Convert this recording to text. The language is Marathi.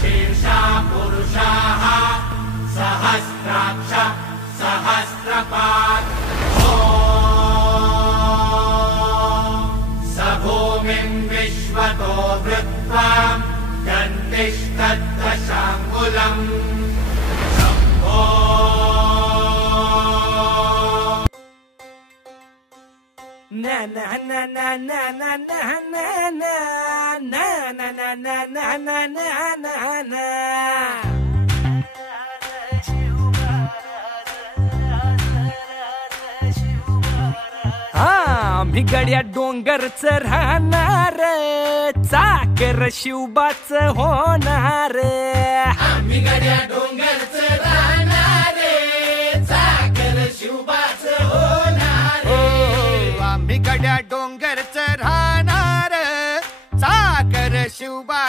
शीर्षा पुरुषाः सहस्राक्ष सहस्रपात् स भूमिं विश्वतो वृत्वा गन्तिष्ठद्दशाङ्गुलम् Shambho na na na na na na na na na na na na na na na na na आम्ही गड्या डोंगरच राहणार चाकर शिवबाच होणार आम्ही गड्या डोंगरच राहणार चाकर शिवबाच होणार आम्ही गड्या डोंगरच राहणार चाकर शिवबा